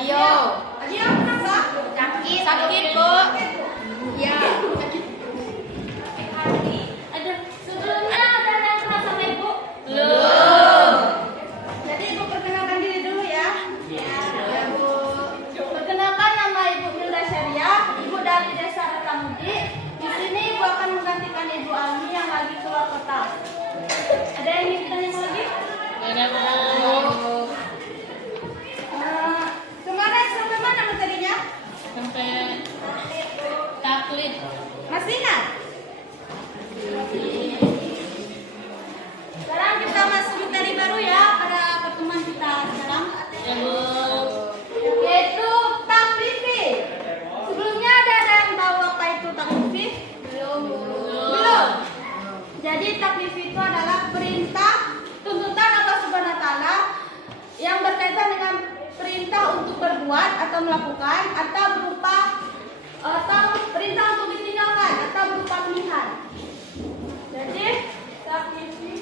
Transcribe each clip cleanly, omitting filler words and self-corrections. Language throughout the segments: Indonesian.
Adio. Adio kenapa? Sakit, Bu. Iya. Ada sebelumnya ada yang kenal sama ibu? Belum. Jadi ibu perkenalkan diri dulu ya. Ya Bu. Perkenalkan, nama ibu Milda Syariah, ibu dari desa Retamudi. Di sini ibu akan menggantikan ibu Almi yang lagi keluar kota. Ada yang ingin ditanya lagi? Kemarin sampai mana materinya? Sampai taklid. Masih ingat? Sekarang kita masuk materi baru ya pada pertemuan kita sekarang, Ya, Bu. yaitu taklifi. Sebelumnya ada yang tahu apa itu taklifi? Belum. Jadi taklifi itu adalah perintah tuntutan Allah Subhanahu wa taala yang berkaitan dengan perintah untuk berbuat atau melakukan atau berupa atau perintah untuk ditinggalkan atau berupa pilihan. Jadi taklifi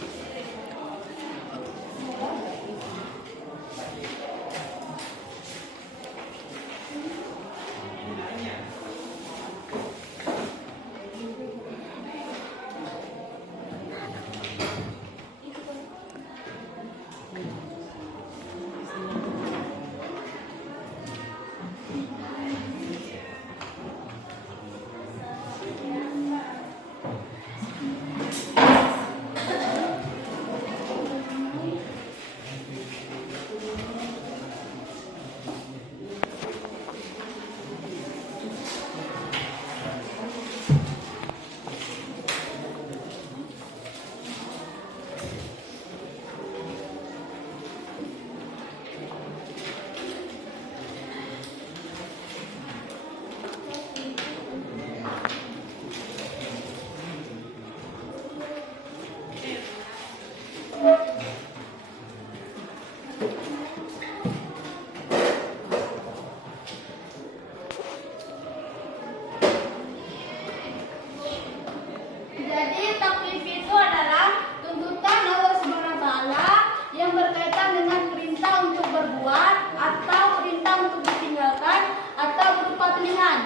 Jadi taklifi itu adalah tuntutan Allah Subhanahu wa taala yang berkaitan dengan perintah untuk berbuat atau perintah untuk ditinggalkan atau berupa pilihan.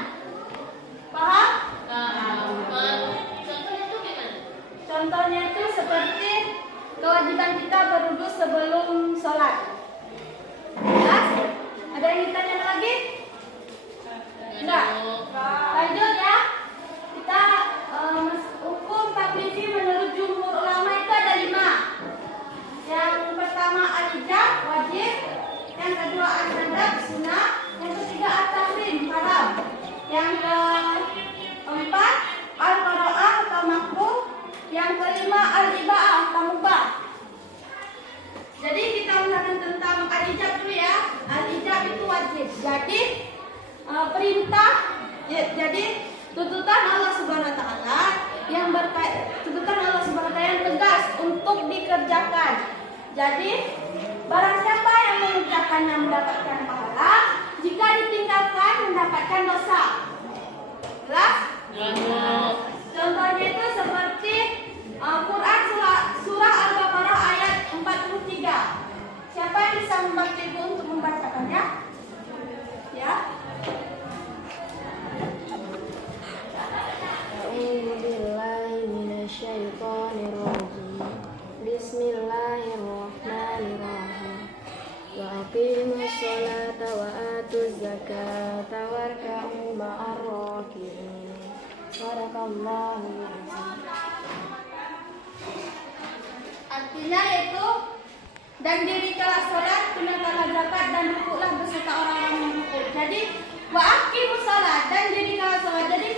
Paham? Contohnya itu gimana? Contohnya itu seperti kewajiban kita berwudu sebelum sholat. Jelas? Ada yang ditanya lagi? Enggak? Lanjut ya. Kita hukum taklifi menurut jumhur ulama itu ada 5. Yang pertama al-ijab, wajib. Yang kedua al-nadab, sunnah. Yang ketiga at-tahrim, haram. Yang keempat al-qara'ah atau makruh. Yang kelima al-iba'ah atau mubah. Jadi kita melihat tentang al-ijab dulu ya. Al-ijab itu wajib. Jadi perintah jadi tuntutan Allah Subhanahu wa taala yang tuntutan Allah Subhanahu wa taala yang tegas untuk dikerjakan. Jadi barang siapa yang mengerjakannya mendapatkan pahala, jika ditinggalkan mendapatkan dosa. Jelas? Contohnya itu seperti Quran surah Al-Baqarah ayat 43. Siapa yang bisa membantu ibu untuk membacakannya? Ya. Bismillahirrahmanirrahim. Wa aqimus sholata wa atuz zakata warka'u ma'ar raki'in. Sadaqallahul azim. Artinya yaitu dan dirikanlah sholat, tunaikanlah zakat dan rukuklah beserta orang-orang yang rukuk. Jadi wa aqimus sholat dan dirikanlah sholat. Jadi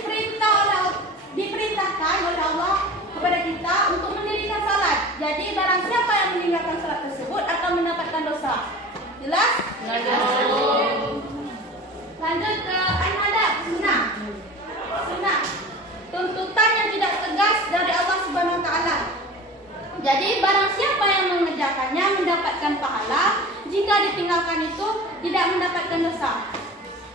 diperintahkan oleh Allah kepada kita untuk mendirikan sholat. Jadi barang siapa yang meninggalkan sholat tersebut akan mendapatkan dosa. Jelas? Lanjut ke an-nadab, sunnah. Sunnah. Tuntutan yang tidak tegas dari Allah Subhanahu wa taala. Jadi barang siapa yang mengerjakannya mendapatkan pahala, jika ditinggalkan itu tidak mendapatkan dosa.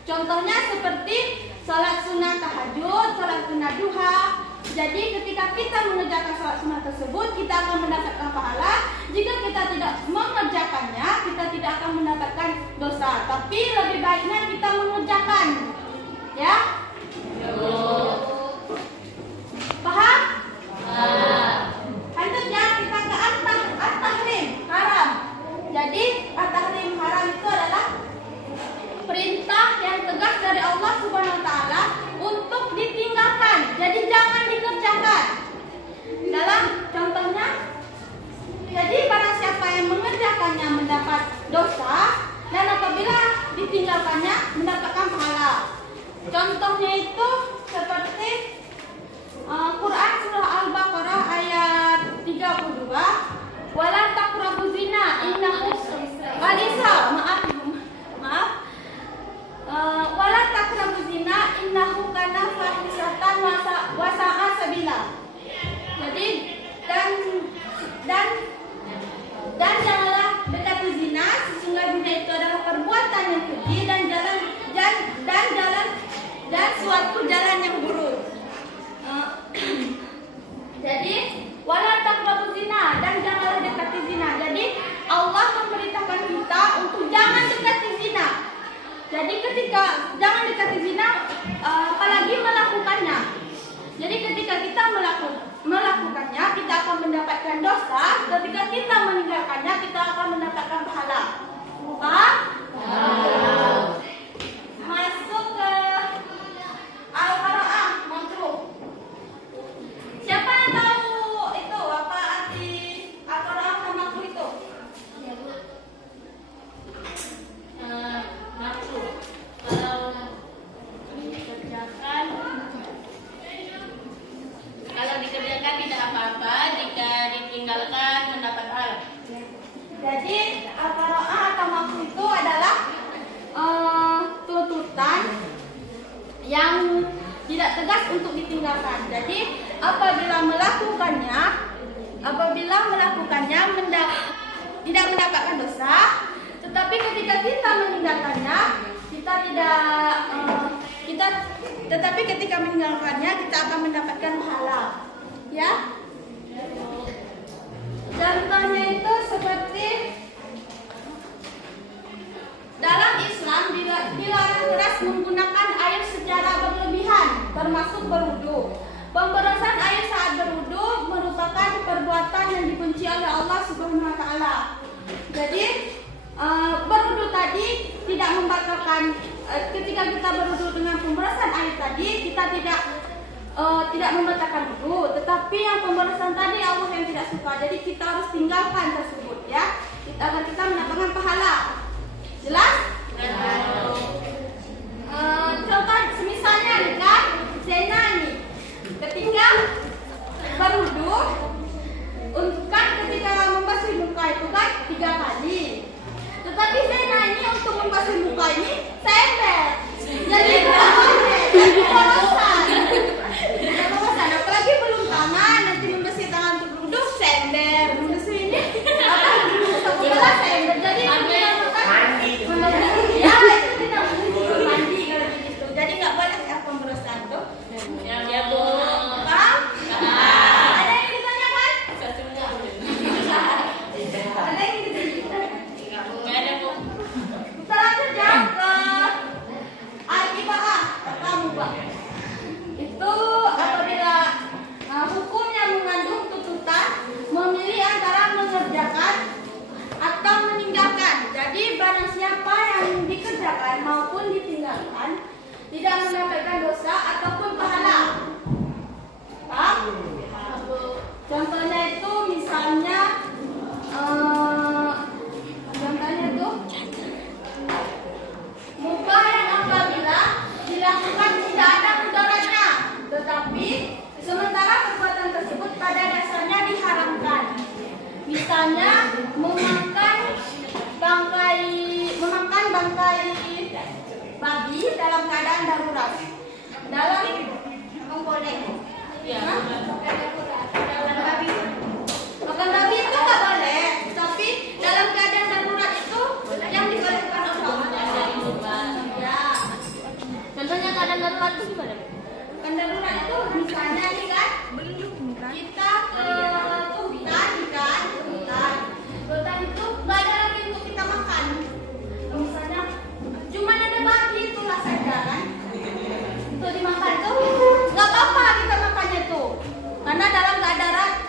Contohnya seperti salat sunnah tahajud, salat sunnah duha. Jadi ketika kita mengerjakan salat sunnah tersebut, kita akan mendapatkan pahala. Jika kita tidak mengerjakannya, kita tidak akan mendapatkan dosa. Tapi lebih baik dalam contohnya, jadi barang siapa yang mengerjakannya mendapat dosa, dan apabila ditinggalkannya mendapatkan pahala. Contohnya itu seperti Quran surah Al-Baqarah ayat 32, wala taqrabuz zina innahu wala taqrabuz zina innahu kana fahisatan wa sa'a sabila. Jadi dan janganlah dekati zina, sesungguhnya zina itu adalah perbuatan yang keji dan suatu jalan yang buruk. Jadi wala taqrabuz zina, dan janganlah dekati zina. Jadi Allah memerintahkan kita untuk jangan dekati zina. Jadi ketika jangan dekati zina, apalagi melakukannya. Jadi ketika kita melakukannya, kita akan mendapatkan dosa. Ketika kita meninggalkannya, kita akan mendapatkan pahala. Paham? Masuk ke Al-Qur'an makruh. Siapa yang tahu itu apa arti Al-Qur'an sama makruh itu? Makruh. Kalau dikerjakan tidak apa-apa, jika ditinggalkan mendapat pahala. Jadi Al-Qur'an atau makruh itu adalah tuntutan yang tidak tegas untuk ditinggalkan. Jadi apabila melakukannya tidak mendapatkan dosa, tetapi ketika kita meninggalkannya kita akan mendapatkan pahala. Ya. Contohnya itu seperti dalam Islam dilarang keras menggunakan air secara berlebihan, termasuk berwudu. Pemberasan air saat berwudu merupakan perbuatan yang dibenci oleh Allah Subhanahu wa taala. Jadi berwudu tadi tidak membatalkan. Ketika kita berwudu dengan pemberasan air tadi, kita tidak membatalkan wudu, tetapi yang pemberasan tadi Allah yang tidak suka. Jadi kita harus tinggalkan tersebut, ya. Agar kita mendapatkan pahala. Jelas? Contoh misalnya nih kan, Zena nih, ketika berwudu, kan ketika membasuh muka itu kan 3 kali. Tetapi Zena ini untuk membasuh muka ini sender. Jadi tidak boleh, jadi pemborosan. Apalagi belum tangan, nanti membasuh tangan untuk berwudu sender, membasuh ini apa sender. Jadi mandi. Ya, itu tidak boleh mandi kalau begitu. Jadi nggak boleh ya pemborosan tuh. Ya, Bu. Paham? Ada yang ditanyakan? Ada yang ditanyakan? Nggak ada, Bu. Kita lanjut ya ke al-ibaah, kamu Pak. Itu apabila hukum yang mengandung tuntutan memilih antara mengerjakan atau meninggalkan. Jadi barang siapa yang dikerjakan maupun ditinggalkan tidak mendapatkan dosa ataupun pahala. Paham? Contohnya itu misalnya muka yang apabila dilakukan tidak ada mudaratnya, tetapi sementara perbuatan tersebut pada dasarnya diharamkan. Misalnya memakan bangkai babi dalam keadaan darurat. Dalam boleh. Ya. Makan babi itu nggak boleh, tapi dalam keadaan darurat itu yang dibolehkan oleh Allah. Ya. Contohnya keadaan darurat itu gimana? Keadaan darurat itu misalnya nih kan, kita ke hutan itu nggak ada lagi untuk kita makan. Misalnya cuma ada babi itulah saja kan, itu dimakan tuh nggak apa-apa kita makannya tuh, karena dalam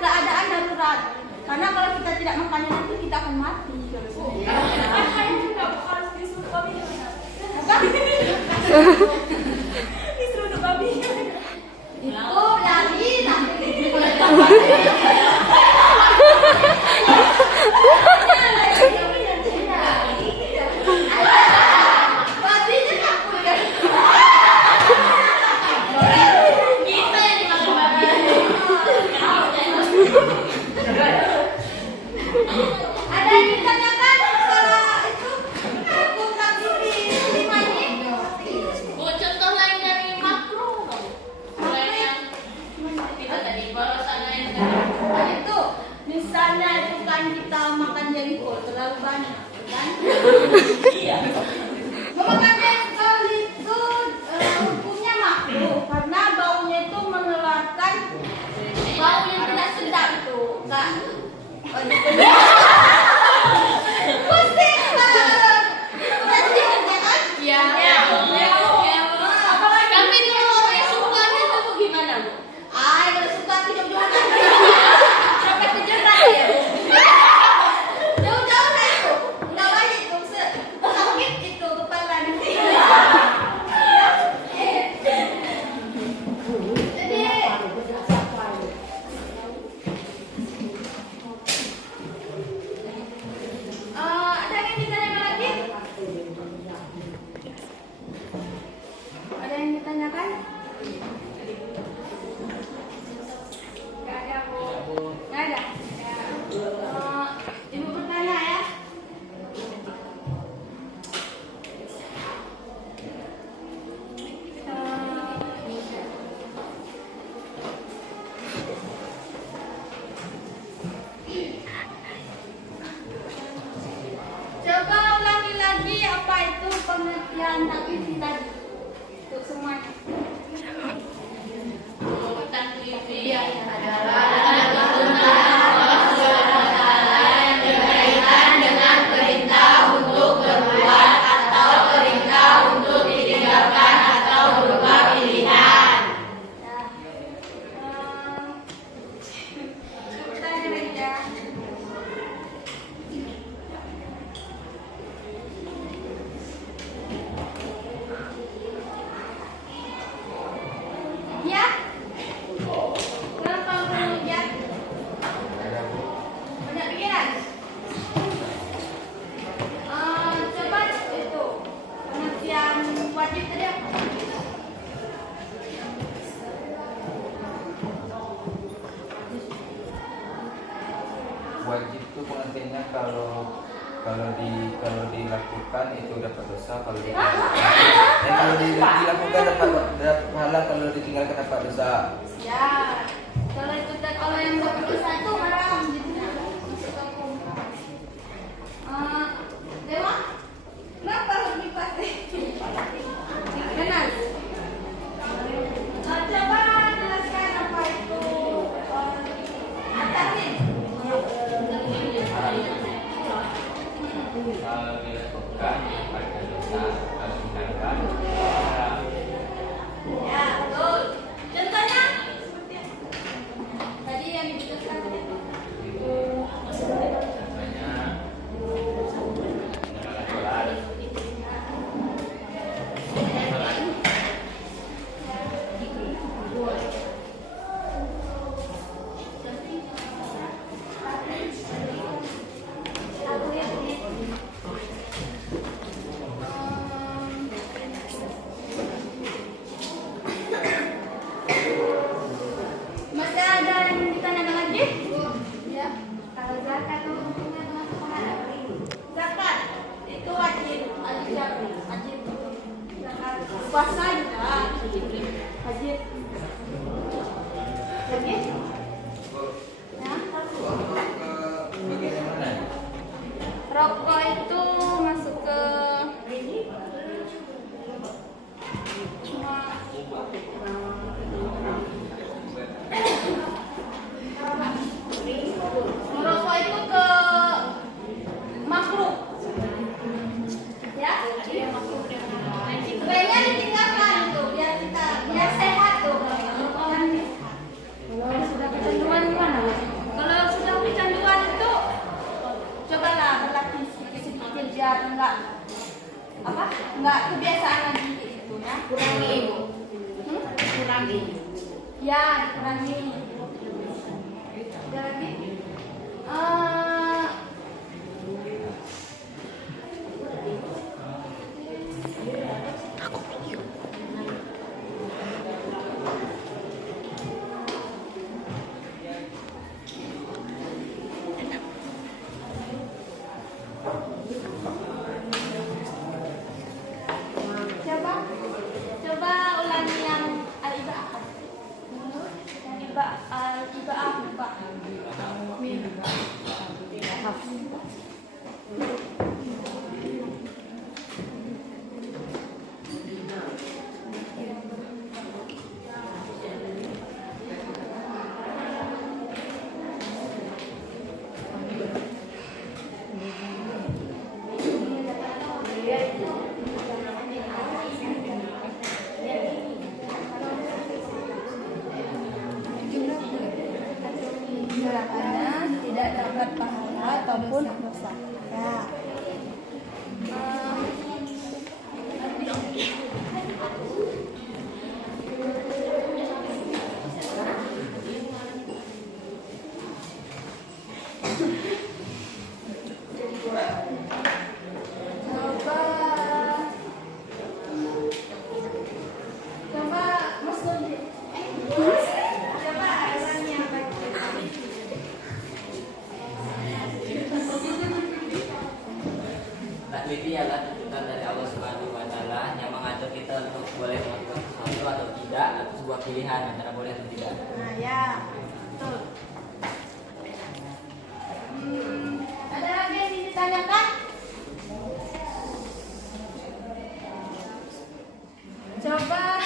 keadaan darurat. Karena kalau kita tidak makannya nanti kita akan mati. Disuruh babi. Itu lari nanti. kan? Memakan jengkol itu hukumnya makruh karena baunya itu mengeluarkan bau yang tidak sedap itu, enggak. Pusing banget. Ya. Kami dulu orang yang suka itu gimana, Bu? Kalau suka jauh-jauhan sampai ke jerat ya. Jauh-jauh lah itu. Enggak balik itu sakit itu kepala nanti. Jadi ada yang ditanyakan lagi? Ada yang ditanyakan? Nggak ada, Bu. Nggak ada. Ibu bertanya ya. Coba ulangi lagi apa itu pengertian taklifi tadi untuk semuanya. Taklifi adalah berkaitan dengan perintah untuk berbuat atau perintah untuk ditinggalkan atau berupa pilihan. Bertanya lagi ya. Ya? Kenapa perlu ya? Banyak pikiran? Coba itu pengertian wajib tadi apa? Wajib itu pengertiannya kalau dilakukan itu dapat dosa, kalau dilakukan dapat pahala, kalau ditinggalkan dapat dosa. Ya. Kalau yang berdosa itu haram jadinya masuk ke hukum. Dewa? Kenapa lebih pasti? Kenal? Coba jelaskan apa itu tahlil. Kalau dilakukan dapat dosa, kalau ditinggalkan pahala. Ya, betul. Contohnya seperti apa? Tadi yang dijelaskan tadi. Contohnya Masih ada yang ditanyakan lagi? Ya. Kalau zakat itu hukumnya termasuk kemana? Zakat itu wajib, wajib. Zakat puasa juga wajib. Lagi? Ya. bagian mana? Rokok itu masuk ke cuma merokok itu ke makruh. Ya? Sebaiknya ditinggalkan tuh biar sehat tuh. Kalau sudah kecanduan gimana? Kalau sudah kecanduan itu cobalah berlatih sedikit biar enggak kebiasaan lagi gitu ya. Kurangi, Ibu. Kurangi. Ya, dikurangi. Ada lagi? Coba ulangi yang al-ibaah. Al-ibaah. teliti adalah tuntutan dari Allah Subhanahu wa taala yang mengatur kita untuk boleh melakukan sesuatu atau tidak, atau sebuah pilihan antara boleh atau tidak. Nah, ya. Betul. Ada lagi yang ingin ditanyakan? Coba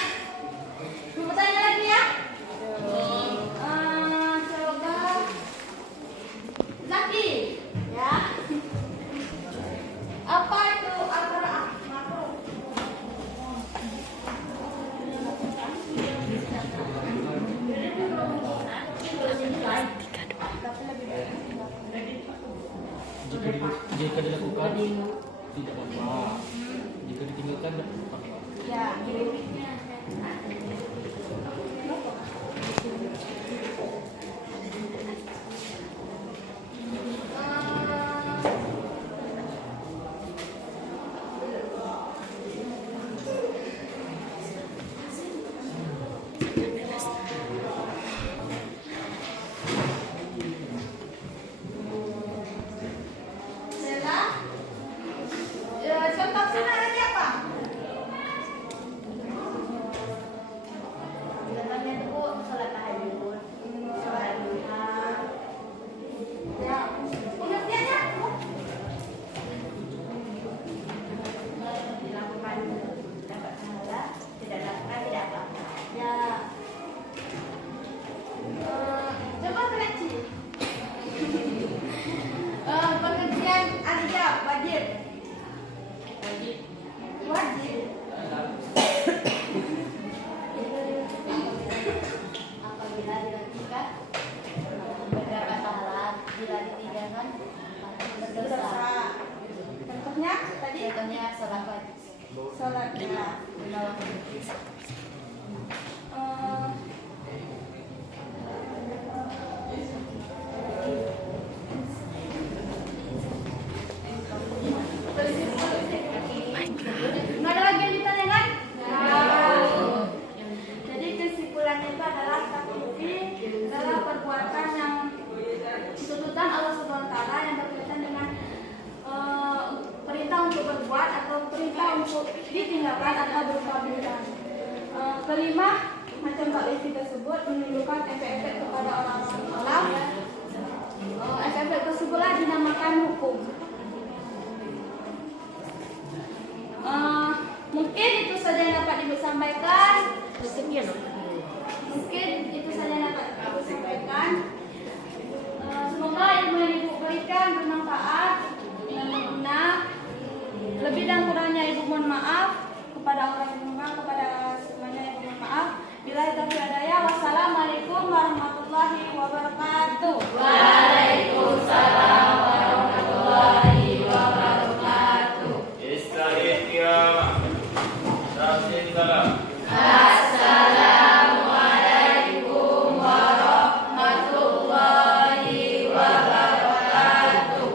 mau tanya lagi ya? Coba Zaki, ya. Apa itu al-qiraah? Jika dilakukan tidak apa, jika ditinggalkan tidak apa. Ya. Contoh sunahnya apa? Contohnya itu Bu, sholat tahajud, sholat duha. Ya. Pengertiannya? Dilakukan dapat pahala, tidak lakukan tidak apa-apa. Ya. Coba koreksi. Pengertian adija wajib. Wajib. Apabila dilakukan mendapat pahala, bila ditinggalkan berdosa. Dosa. Contohnya tadi Contohnya sholat wajib. sholat. Ya. Nggak ada lagi yang ditanyakan? Jadi kesimpulannya itu adalah taklifi adalah perbuatan yang tuntutan Allah Subhanahu wa taala yang berkaitan dengan perintah untuk berbuat atau perintah untuk ditinggalkan atau berupa pilihan. Kelima, macam taklifi tersebut menunjukkan efek-efek kepada orang-orang alam. Efek-efek tersebutlah dinamakan hukum. Mungkin itu saja yang dapat Ibu sampaikan. Mungkin itu saja yang dapat Ibu sampaikan. Semoga ilmu yang Ibu berikan bermanfaat dan berguna. Lebih dan kurangnya Ibu mohon maaf kepada orang yang berguna, kepada semuanya Ibu mohon maaf. Bila taufiq hidayah, wassalamualaikum warahmatullahi wabarakatuh. Waalaikumsalam warahmatullahi wabarakatuh. Assalamualaikum warahmatullahi wabarakatuh.